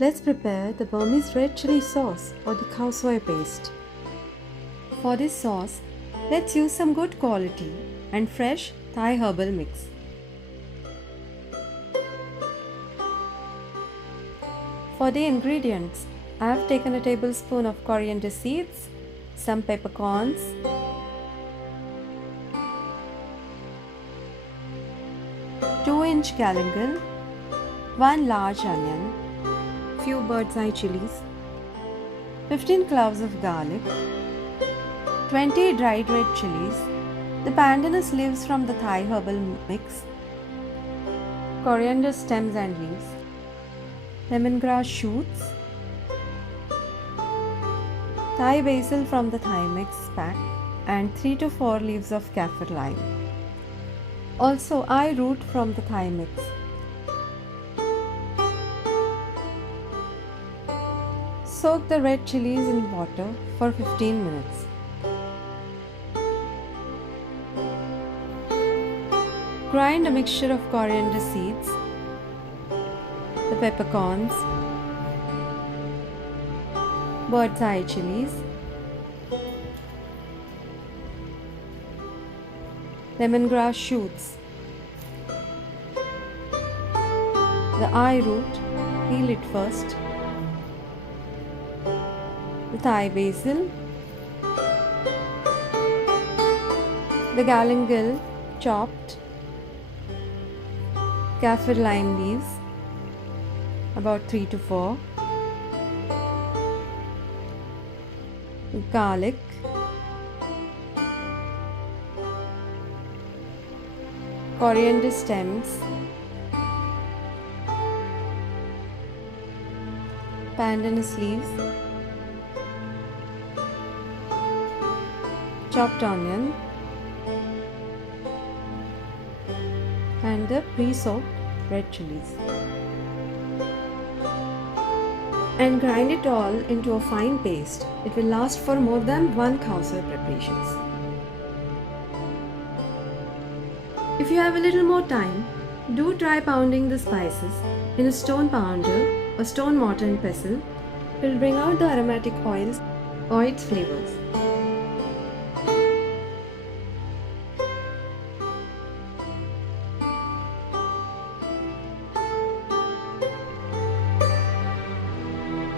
Let's prepare the Burmese red chili sauce or the Khao Suey paste. For this sauce, let's use some good quality and fresh Thai herbal mix. For the ingredients, I have taken a tablespoon of coriander seeds, some peppercorns, two-inch galangal, one large onion, few bird's eye chilies, 15 cloves of garlic, 20 dried red chilies, the pandanus leaves from the Thai herbal mix, coriander stems and leaves, lemongrass shoots, Thai basil from the Thai mix pack, and 3 to 4 leaves of kaffir lime. Also, I root from the Thai mix. Soak the red chilies in water for 15 minutes. Grind a mixture of coriander seeds, the peppercorns, bird's eye chilies, lemongrass shoots, the eye root, peel it first, the Thai basil, the galangal chopped, kaffir lime leaves, about 3 to 4, garlic, coriander stems, pandanus leaves, chopped onion, and the pre-soaked red chilies. And grind it all into a fine paste. It will last for more than one Khao Suey preparations. If you have a little more time, do try pounding the spices in a stone pounder or stone mortar and pestle. It will bring out the aromatic oils or its flavors.